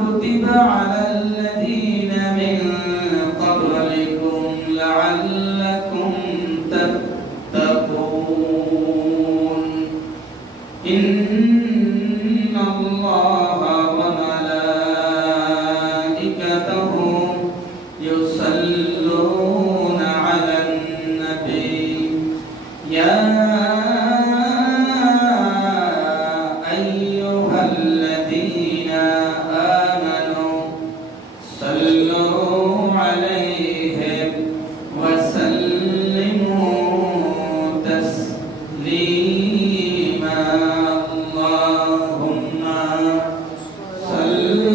كتب على الذين من قبلكم لعلكم تتقون إن الله وملائكته يصلون على النبي يا أيها الذين آمنوا صلوا عليه وسلموا تسليما اللهم صل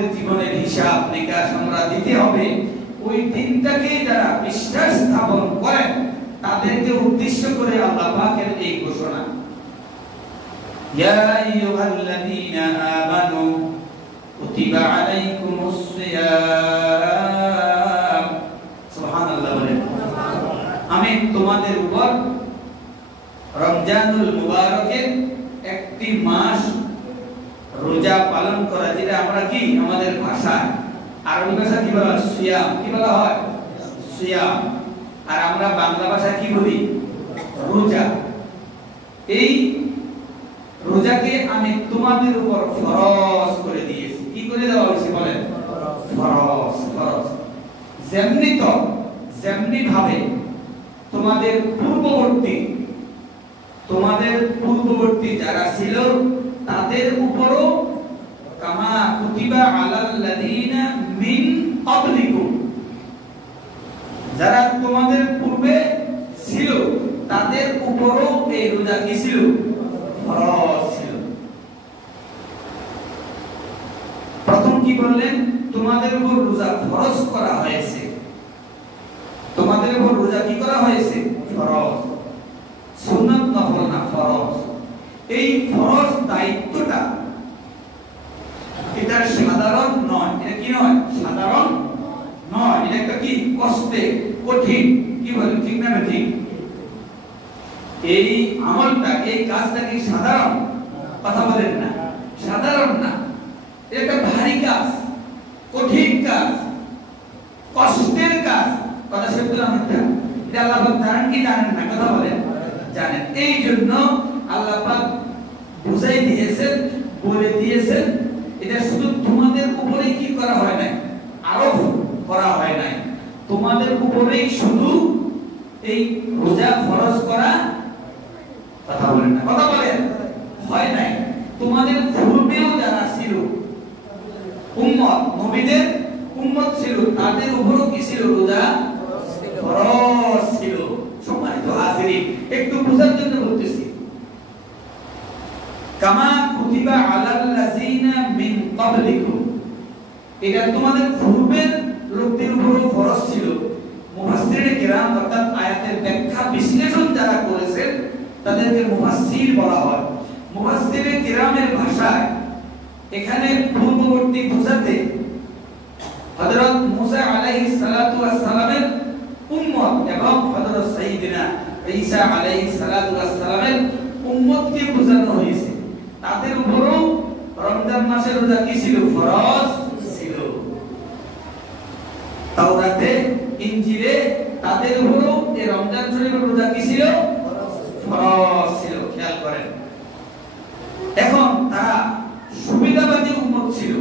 আমাদের জীবনের হিসাব নিকাশ আমরা দিতে হবে, ওই দিনটাকে যারা বিশ্বাস স্থাপন করেন তাদেরকে উদ্দেশ্য করে আল্লাহ পাকের এই ঘোষণা, ইয়া আইয়ুহাল্লাযীনা আমানু কুতিবা আলাইকুমুস সিয়াম, সুবহানাল্লাহ বলেন, আমি তোমাদের উপর রমজানুল মুবারকের একটি মাস রোজা পালন করা, যেটা আমরা কি আমাদের ভাষায় আরবি ভাষা কি বলা হয় সিয়াম, কি বলা হয় সিয়াম, আর আমরা বাংলা ভাষায় কি বলি রোজা। এই রোজাকে আমি তোমাদের উপর ফরজ করে দিয়েছি। কি করে দেওয়া হয়েছে বলেন? ফরজ। ফরজ যেমনি ভাবে তোমাদের পূর্ববর্তী যারা ছিল তাদের উপরও কামা কুতিবা আলাল্লাযীনা মিন ক্বাবলিকুম, যারা তোমাদের পূর্বে ছিল তাদের উপরও এই রোজা কি ছিল? ফরজ ছিল। প্রথম কি বললেন? তোমাদের উপর রোজা ফরজ করা হয়েছে। তোমাদের উপর রোজা কি করা হয়েছে? ফরজ। সুন্নাত নফল না, ফরজ। এই ফরজ দায়িত্বটা এটা সাধারণ নয়। এটা কি নয়? সাধারণ নয়। এটা একটা কি কষ্টে কঠিন, কি বলেন ঠিক না ঠিক? এই আমলটা, এই কাজটা কি সাধারণ? কথা বলেন না, সাধারণ না। এটা ভারী কাজ, কঠিন কাজ, কষ্টের কাজ। কথা সত্য না মিথ্যা? এটা আল্লাহ পাক জানেন কি জানেন না? কথা বলেন জানেন। এই জন্য আল্লাহ পাক বুঝাই দিয়েছেন, বলে দিয়েছেন, এটা শুধু তোমাদের উপরেই কি করা হয় নাই, আরোপ করা হয় নাই, তোমাদের উপরেই শুধু এই রোজা ফরজ করা, কথা বলেন না, কথা বলেন, হয় নাই। তোমাদের পূর্বেও যারা ছিল উম্মত, নবীদের উম্মত ছিল, তাদের উপরও কি ছিল? রোজা ফরজ ছিল। সম্মানিত হাজিরিন, একটু বোঝার জন্য বলতেছি, কামা কুতিবা আলাল্লাযীনা মিন ক্বাবলিকুম, এটা তোমাদের পূর্বের লোকদের উপরও ফরজ ছিল। মুফাসসিরিনে কিরাম অর্থাৎ আয়াতের ব্যাখ্যা বিশ্লেষণ যারা করেছেন তাদেরকে মুফাসসির বলা হয়। মুফাসসিরিনে কিরামের ভাষায় এখানে পূর্ববর্তী বোঝাতে হযরত মুসা আলাইহিস সালাতু ওয়াস সালামের উম্মত এবং হযরত সাইয়্যিদিনা ঈসা আলাইহিস সালাতু ওয়াস সালামের উম্মতকে বোঝানো হয়েছে। তাদের উপরও রমজান মাসের রোজা কি ছিল? ফরজ ছিল। তাওরাতে, ইনজিলে তাদের উপরও এই রমজান শরীফের রোজা কি ছিল? ফরজ ছিল। খেয়াল করেন, এখন তারা সুবিধাবাদী উম্মত ছিল।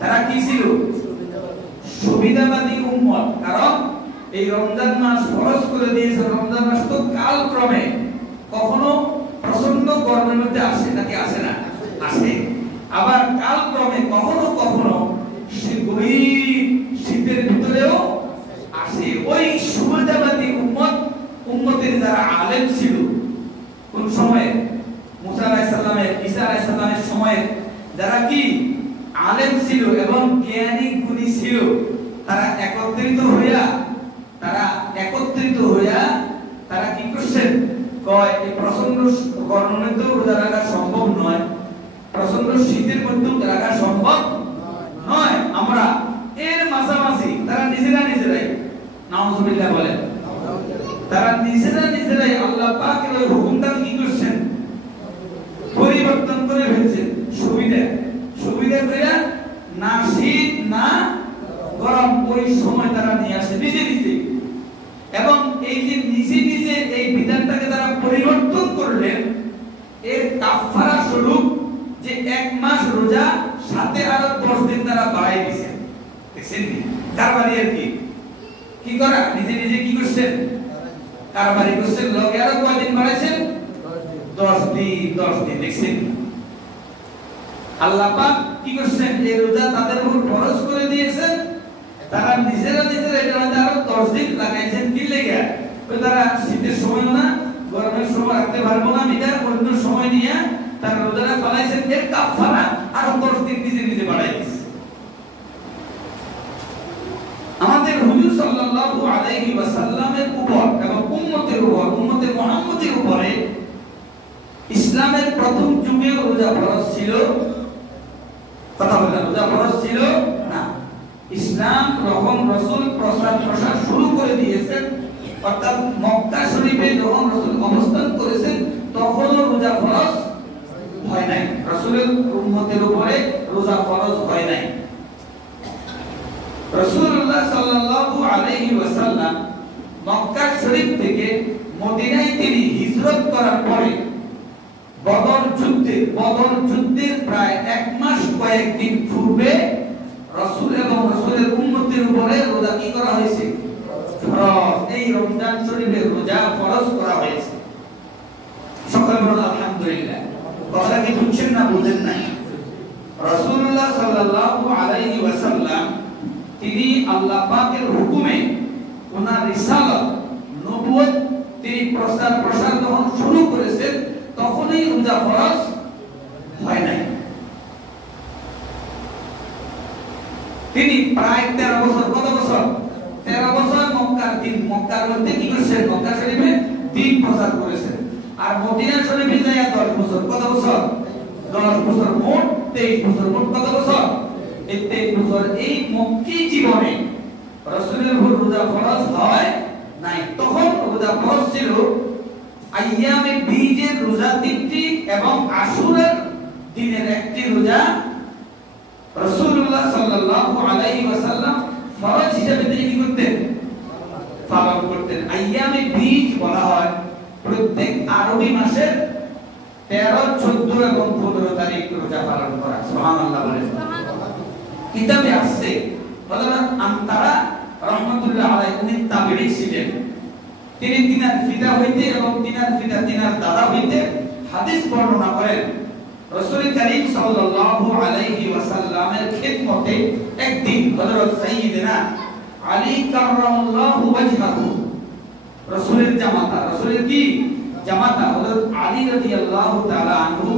তারা কি ছিল? সুবিধাবাদী উম্মত। কারণ এই রমজান মাস ফরজ করে দিয়েছে। রমজান মাস তো কালক্রমে কখনো প্রচন্ড গরমের মধ্যে আসে নাকি আসে না? আসে। আবার কালক্রমে কখনো কখনো শীতের ভিতরেও আসে। ওই সুবিধাবাদী উম্মতের যারা আলেম ছিল কোন সময়ে, মুসা আলাইহিস সালামের, ঈসা আলাইহিস সালামের সময়ে যারা কি আলেম ছিল এবং জ্ঞানী গুণী ছিল, তারা একত্রিত হইয়া তারা কি করছেন? কয় এই প্রচন্ড গরমের মধ্যেও রোজা রাখা সম্ভব নয়, প্রচন্ড শীতের মধ্যেও রাখা সম্ভব নয়। আমরা এর মাঝামাঝি তারা নিজেরাই নাউজুবিল্লাহ বলেন, তারা নিজেরাই আল্লাহ পাকের ওই হুকুমটা কি করছেন? পরিবর্তন করে ফেলছেন। সুবিধা করে না শীত না গরম ওই সময় তারা নিয়ে আসে নিজে। এবং এই যে নিজে এই বিধানটাকে তারা পরিবর্তন করলেন, এর কাফারা স্বরূপ যে এক মাস রোজা সাথে আরো 10 দিন তারা বাড়াই দিয়েছেন। দেখছেন কারবারি আর কি করা? নিজে কি করছেন? কারবারি করছেন। লগে আরো কয়দিন বাড়াইছেন? 10 দিন। দেখছেন আল্লাহ পাক কি করছেন? এই রোজা তাদের উপর ফরজ করে দিয়েছেন। তারা নিজেরা এটা আরো 10 দিন লাগাইছেন। কি লেগে? তারা শীতের সময় না গরমের সময় রাখতে পারবো না, এটা অন্য সময় নিয়ে তারা রোজাটা ফলাইছেন। এর কাফারা আরো 10 দিন নিজে বাড়াই দিয়েছে। রোজা ফরজ ছিল না। ইসলাম যখন রাসূল প্রসার শুরু করে দিয়েছেন, অর্থাৎ মক্কা শরীফে যখন রাসূল অবস্থান করেছেন তখনও রোজা ফরজ হয় নাই, রাসূলের উম্মতের উপরে রোজা ফরজ হয় নাই। রাসূলুল্লাহ সাল্লাল্লাহু আলাইহি ওয়াসাল্লাম মক্কা শরীফ থেকে মদিনায় তিনি হিজরত করার পরে বদর যুদ্ধের প্রায় 1 মাস কয়েকদিন পূর্বে রাসূল এবং রাসূলের উম্মতের উপরে রোজা কি করা হয়েছে? ফরজ। এই রমজান শরীফে রোজা ফরজ করা হয়েছে। সকলে বলুন আলহামদুলিল্লাহ। কথা কি বুঝছেন না বুঝেন নাই? রাসূলুল্লাহ সাল্লাল্লাহু আলাইহি ওয়াসাল্লাম তিনি আল্লাহ পাকের হুকুমে ওনার রিসালাত নবুয়ত তিনি প্রসার যখন শুরু করেছেন তখনই রোজা ফরজ হয় নাই। তিনি প্রায় 13 বছর, কত বছর? 13 বছর মক্কার মধ্যে কি করেছেন? মক্কা শরীফে দ্বীন প্রচার করেছেন। আর মদিনা শরীফে যায় 10 বছর, কত বছর? 10 বছর, মোট 23 বছর। মোট কত বছর? 23 বছর। এই মক্কি জীবনে রাসূলের উপর রোজা ফরজ হয় নাই। তখন রোজা ফরজ ছিল আইয়ামে বীজের রোজা 3টি এবং আশুরার দিনের একটি রোজা রাসূলুল্লাহ সাল্লাল্লাহু আলাইহি ওয়াসাল্লাম ফরজ হিসেবে তিনি কি করতেন? পালন করতেন। আইয়ামে বীজ বলা হয় প্রত্যেক আরবি মাসের 13, 14 এবং 15 তারিখ রোজা পালন করা। সুবহানাল্লাহ বলেন। কিতাবে আছে হযরত আনতারা রাহমাতুল্লাহ আলাইহি উনি তাবেঈ ছিলেন। তিনি তিনার পিতা হইতে এবং তিনার পিতা তিনার দাদা হইতে হাদিস বর্ণনা করেন। রাসূল করিম সাল্লাল্লাহু আলাইহি ওয়াসাল্লামের খিদমতে একদিন হযরত সাইয়্যিদনা আলী কাররামাল্লাহু ওয়াজহাহু, রাসূলের জামাতা, রাসূলের কি জামাতা হযরত আলী রাদিয়াল্লাহু তাআলা আনহু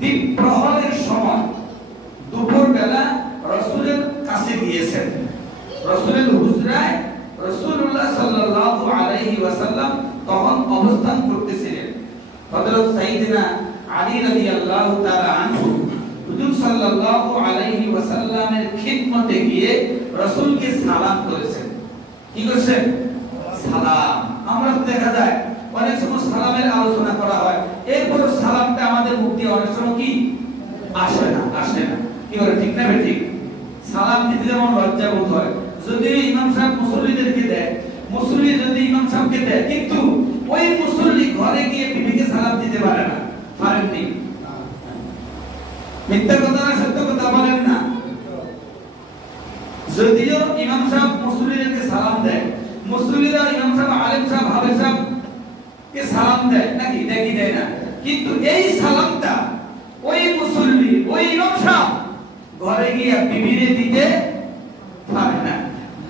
দ্বীপ্রহরের সময় দুপুর বেলা রাসূলের কাছে গিয়েছেন। রাসূলের হুজরায় রাসূলুল্লাহ সাল্লাল্লাহু আলাইহি ওয়াসাল্লাম তখন অবস্থান করতেছিলেন। হযরত সাইয়্যিদনা আলী রাদিয়াল্লাহু তাআলা আনহু হুজুর সাল্লাল্লাহু আলাইহি ওয়াসাল্লামের খিদমতে গিয়ে রাসূলকে সালাম করেছেন। কি করেছেন? সালাম। আমরা দেখা যায় অনেক সময় সালামের আলোচনা করা হয়, এরপর সালামটা আমাদের মুখ দিয়ে অনেক সময় কি আসে না। কি বলে ঠিক না ঠিক? সালাম দিতে যেমন লজ্জা বোধ হয়, যদি ইমাম সাহেব মুসল্লিদেরকে দেয়, মুসল্লি যদি ইমাম সাহেবকে দেয়, কিন্তু ওই মুসল্লি ঘরে গিয়ে বিবিকে সালাম দিতে পারে না। পারেননি? মিথ্যা কথা না সত্য কথা বলেন না? যদিও ইমাম সাহেব মুসল্লিদেরকে সালাম দেয়, মুসল্লিরা ইমাম সাহেব, আলেম সাহেব, হাফেজ সাহেব কে সালাম দেয় নাকি? দেয় না। কিন্তু এই সালামটা ওই মুসল্লি, ওই ইমাম সাহেব ঘরে গিয়ে বিবিরে দিতে পারে না।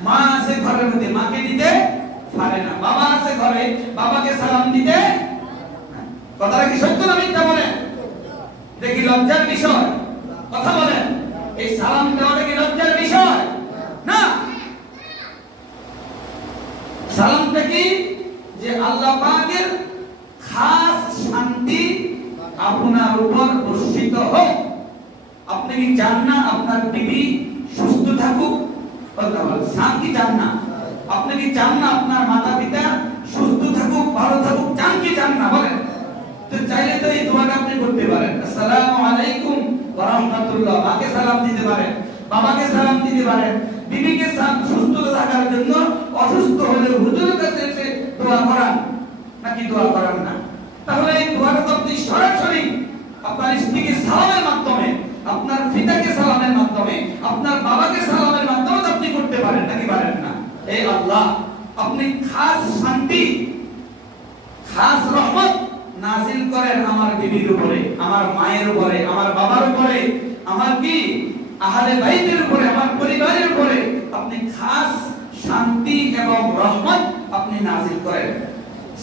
মা আছে ঘরের মধ্যে, মাকে দিতে পারে না। বাবা আছে ঘরে, বাবাকে সালাম দিতে। কথাটা কি সত্য না মিথ্যা বলেন? দেখি লজ্জার বিষয়। কথা বলেন, এই সালাম দেওয়াটা কি লজ্জার বিষয় না? সালামটা কি যে আল্লাহ পাকের খাস শান্তি আপনার উপর বর্ষিত হোক। আপনি কি চান না আপনার বিবি সুস্থ থাকুক? কথা বলেন, চান কি চান না? আপনি কি চান না আপনার মাতা পিতা সুস্থ থাকুক, ভালো থাকুক? চান কি চান না? বলেন। তো চাইলে তো এই দোয়াটা আপনি করতে পারেন। আসসালামু আলাইকুম ওয়া রাহমাতুল্লাহ। মাকে সালাম দিতে পারেন, বাবাকে সালাম দিতে পারেন, বিবিকে সুস্থ থাকার জন্য অসুস্থ হলে হুজুরের কাছে এসে দোয়া করান নাকি দোয়া করান না? তাহলে এই দোয়াটা তো আপনি সরাসরি আপনার স্ত্রীকে সালামের মাধ্যমে, আপনার পিতাকে সালামের মাধ্যমে, আপনার বাবাকে সালামের মাধ্যমে আপনি করতে পারেন নাকি পারেন না? এই আল্লাহ আপনি খাস শান্তি, খাস রহমত নাযিল করেন আমার বিবির উপরে, আমার মায়ের উপরে, আমার বাবার উপরে, আমার কি আহলে বাইতের উপরে, আমার পরিবারের উপরে আপনি খাস শান্তি এবং রহমত আপনি নাযিল করেন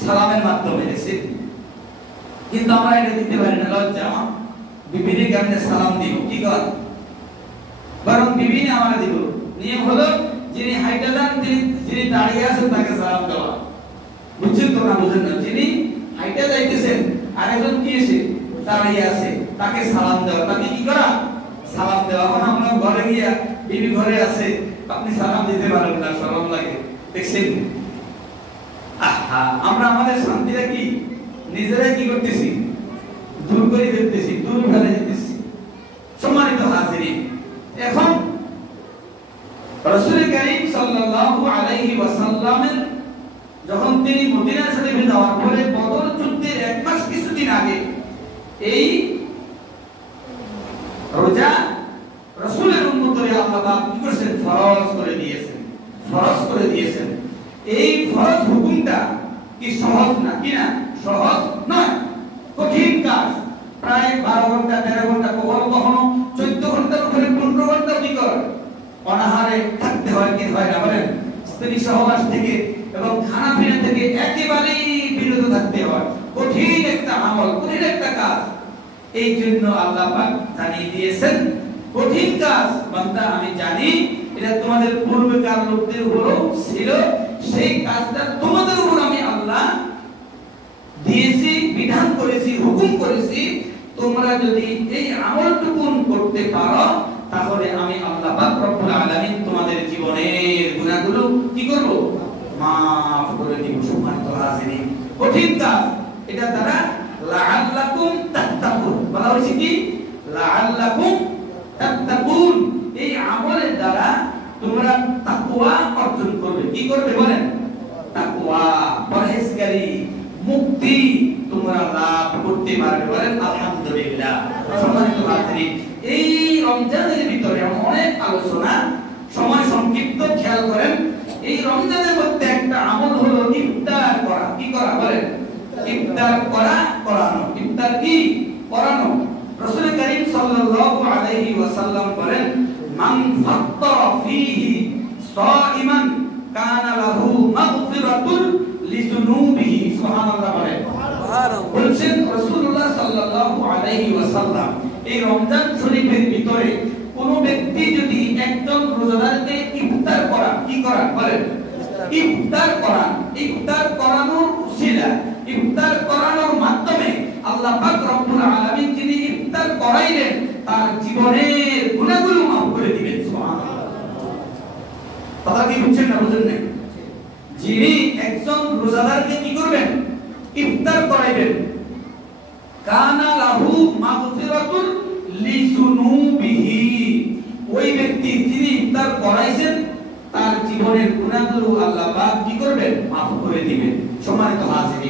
সালামের মাধ্যমে এসে। কিন্তু আমরা এটা দিতে পারি না, লজ্জা। বিবিকে কেমনে সালাম দিব? কি কর? বরং বিবি আমরা দিব। নিয়ম হলো যিনি হাইটা যান, যিনি দাঁড়িয়ে আছেন তাকে সালাম দেওয়া। বুঝছেন তো না বুঝেন না? যিনি হাইটা যাইতেছেন আর একজন কি এসে দাঁড়িয়ে আছে তাকে সালাম দেওয়া, তাকে কি করা? সালাম দেওয়া। এখন আমরা ঘরে গিয়া বিবি ঘরে আছে, আপনি সালাম দিতে পারেন না, শরম লাগে। দেখছেন? আহা, আমরা আমাদের শান্তিটা কি নিজেরাই কি করতেছি? দূর করে ফেলতেছি, দূর ফেলে যেতেছি। সম্মানিত হাজিরিন, এখন রাসূল করিম সাল্লাল্লাহু আলাইহি ওয়াসাল্লামের যখন তিনি মদিনা শরীফে যাওয়ার পরে বদর যুদ্ধের এক মাস কিছুদিন আগে এই রোজা রাসূলের উম্মতরে আল্লাহ পাক কি করেছেন? ফরজ করে দিয়েছেন, ফরজ করে দিয়েছেন। এই ফরজ হুকুমটা কি সহজ না? কি না? সহজ নয়, কঠিন কাজ। প্রায় 12 ঘন্টা 13 ঘন্টা, কখনো কখনো 14 ঘন্টার উপরে 15 ঘন্টা কি করে অনাহারে থাকতে হয়। কি হয় না বলেন? স্ত্রী সহবাস থেকে এবং খানাপিনা থেকে একেবারেই বিরত থাকতে হয়। কঠিন একটা আমল, কঠিন একটা কাজ। এই জন্য আল্লাহ পাক জানিয়ে দিয়েছেন কঠিন কাজ বান্দা, আমি জানি এটা তোমাদের পূর্বকার লোকদের উপরও ছিল, সেই কাজটা তোমাদের উপর আমি আল্লাহ দিয়েছি, বিধান করেছি, হুকুম করেছি। তোমরা যদি এই আমলটুকু করতে পারো তাহলে আমি আল্লাহ পাক রব্বুল আলামিন তোমাদের জীবনের গুনাহগুলো কি করব? মাফ করে দিব। সম্মানিত হাজিরিন, কঠিন কাজ, এটা দ্বারা লাআল্লাকুম তাত্তাকুন বলা হয়েছে। কি? লাআল্লাকুম তাত্তাকুন, এই আমলের দ্বারা তোমরা তাকওয়া অর্জন করবে। কি করবে বলেন? তাকওয়া, পরহেজগারি, মুক্তি তোমরা লাভ করতে পারবে। বলেন আলহামদুলিল্লাহ। সম্মানিত হাজিরিন, এই রমজানের ভিতরে অনেক আলোচনা, সময় সংক্ষিপ্ত, খেয়াল করেন। এই রমজানের মধ্যে একটা আমল হলো ইফতার করা। কি করা বলেন? ইফতার করা, করানো। ইফতার কি? করানো। রাসূল করিম সাল্লাল্লাহু আলাইহি ওয়াসাল্লাম বলেন, মান ফাত্তারা ফীহি সাইমান কানা লাহু মাগফিরাতুল লিযুনুবিহি। সুবহানাল্লাহ বলেন। বলছেন রাসূলুল্লাহ সাল্লাল্লাহু আলাইহি ওয়াসাল্লাম, এই রমজান শরীফের ভিতরে কোন ব্যক্তি যদি একজন রোজাদারকে ইফতার করা, কি করা বলেন? ইফতার করা। ইফতার করানোর উসিলা, ইফতার করানোর মাধ্যমে আল্লাহ পাক রব্বুল আলামিন যিনি ইফতার করাইলেন তার জীবনের গুনাহগুলো মাফ করে দিবেন। সুবহানাল্লাহ। কথা কি বুঝছেন না? বুঝেন না? যিনি একজন রোজাদারকে কি করবেন? ইফতার করাইবেন, কানা লাহু মাগফিরাতুল লিযুনুবিহি, ওই ব্যক্তি যিনি ইফতার করাইছেন তার জীবনের গুনাহগুলো আল্লাহ পাক কি করবেন? মাফ করে দিবেন। সম্মানিত হাজির,